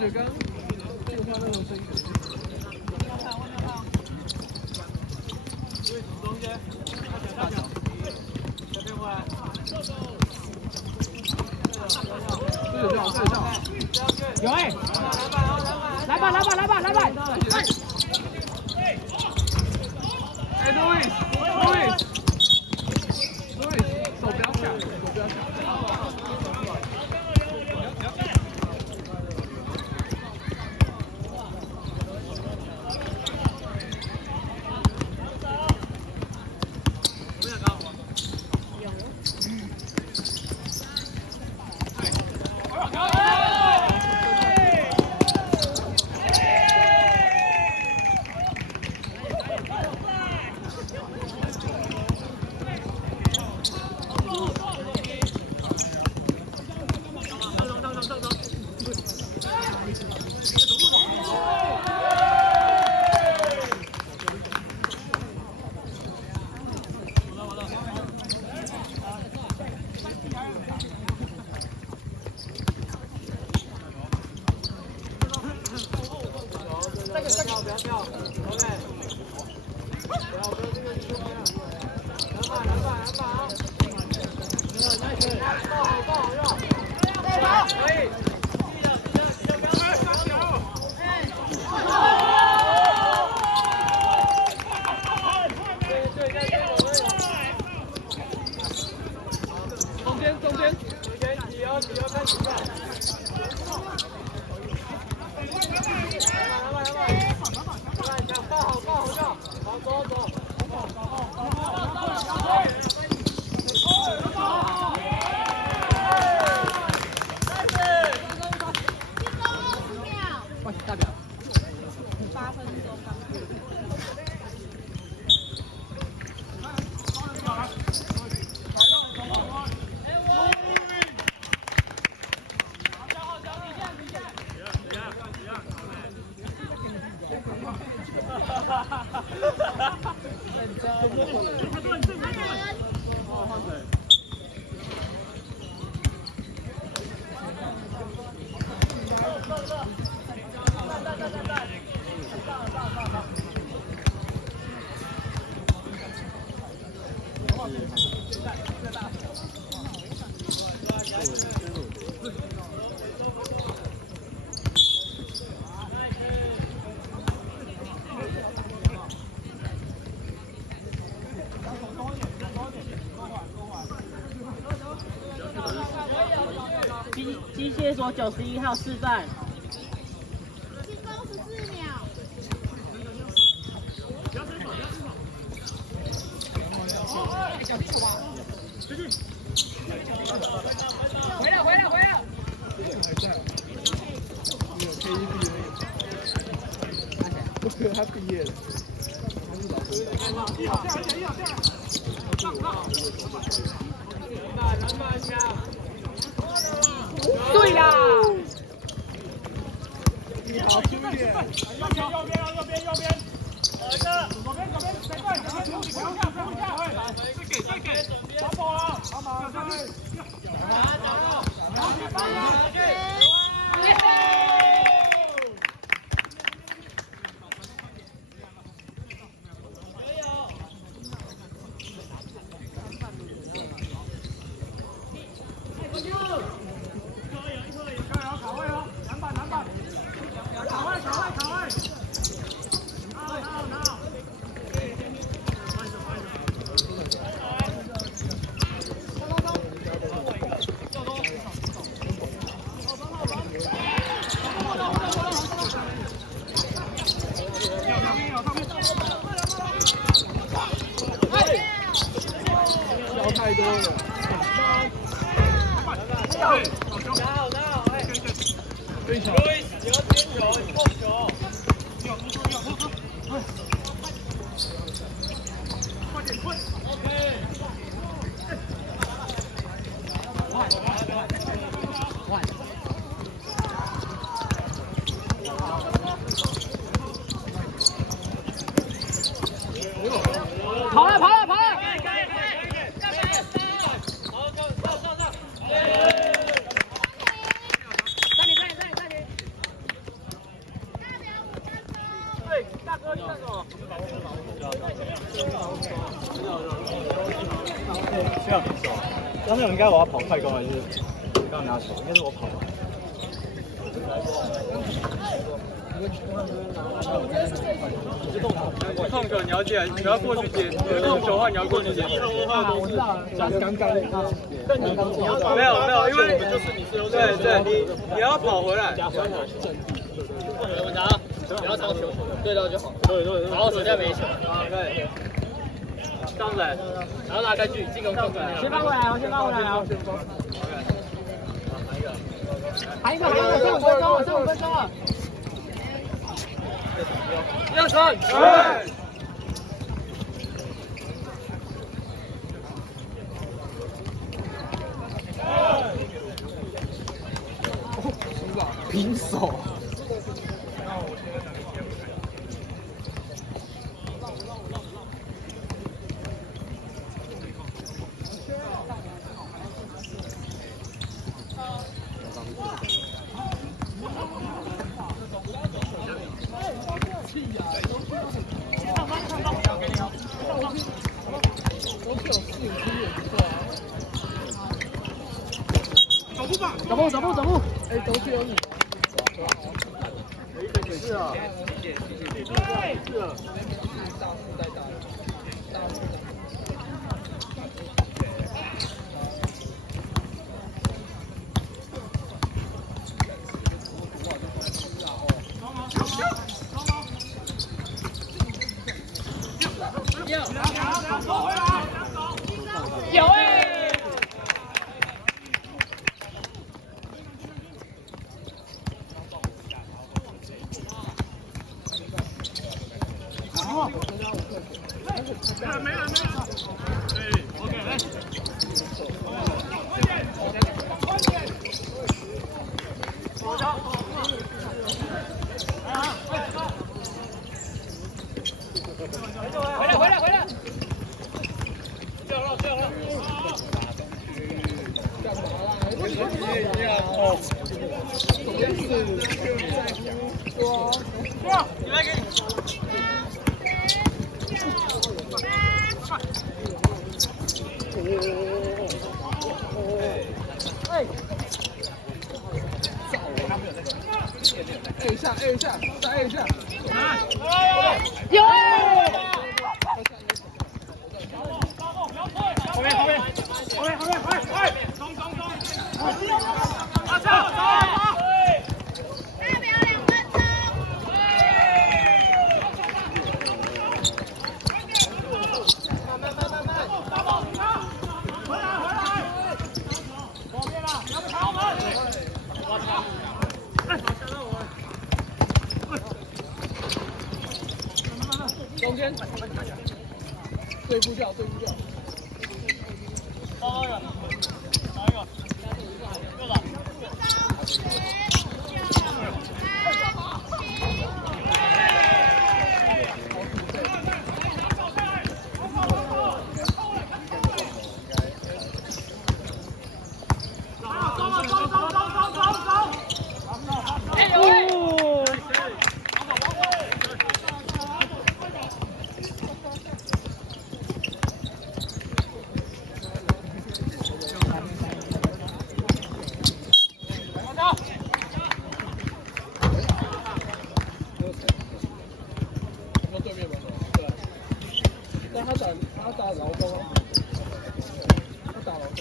觉得刚刚电话那种声音。中间，大脚，这边过来。这个叫，有哎，来吧，哎，Louis，手不要下，机械所91号示范。进攻14秒。回来！他毕业了。对啦！你好，注意点。右边。左边，谁对？不用下，再给。打跑了，打马下去。太多了。对球。你要接球，你控球。快点快 ！OK。跑了！那种应该我要跑快攻还是刚拿球？应该是我跑。控球你要接，你要过去接，有控球的话你要过去接。我知道了，刚刚没有没有，因为对对，你要跑回来。我拿，不要当球，对到就好。对，然后手下没球。啊对。上来，然后拿开去进攻上来。先放回来哦，先放回来哦。还一个，剩5分钟了，剩5分钟了。1、2、3，平手。走步。哎，都是有你。是啊。是啊。有哎。没了。对 ，OK， 来。回来。A 一下，再 A 一下。有。后面，冲！中间，对不掉。打一个。他打劳工啊，他打劳工。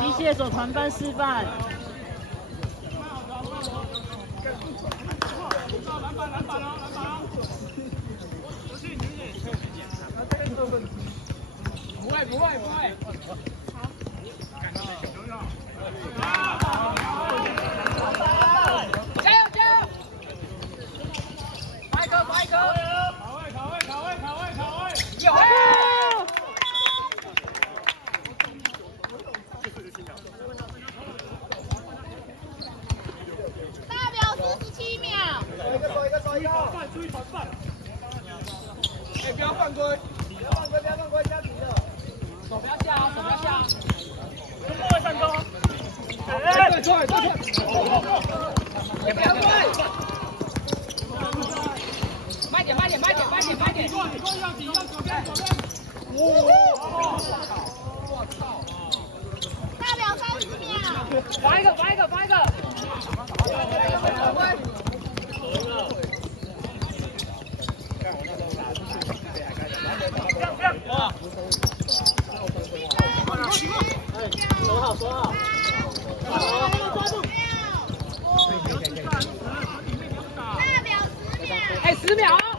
机械手团班示范。不会。加油！注意传饭。哎，不要犯规，不要犯规，不要犯规，加停了。手不要下啊，手不要下啊。不会上高。哎，对，也不要对。慢点，慢点，慢点，慢点，慢点。你要紧，要左边，左边。我操！大表30秒。罚一个，罚一个，罚一个。守好，守好。大表10秒。哎，10秒。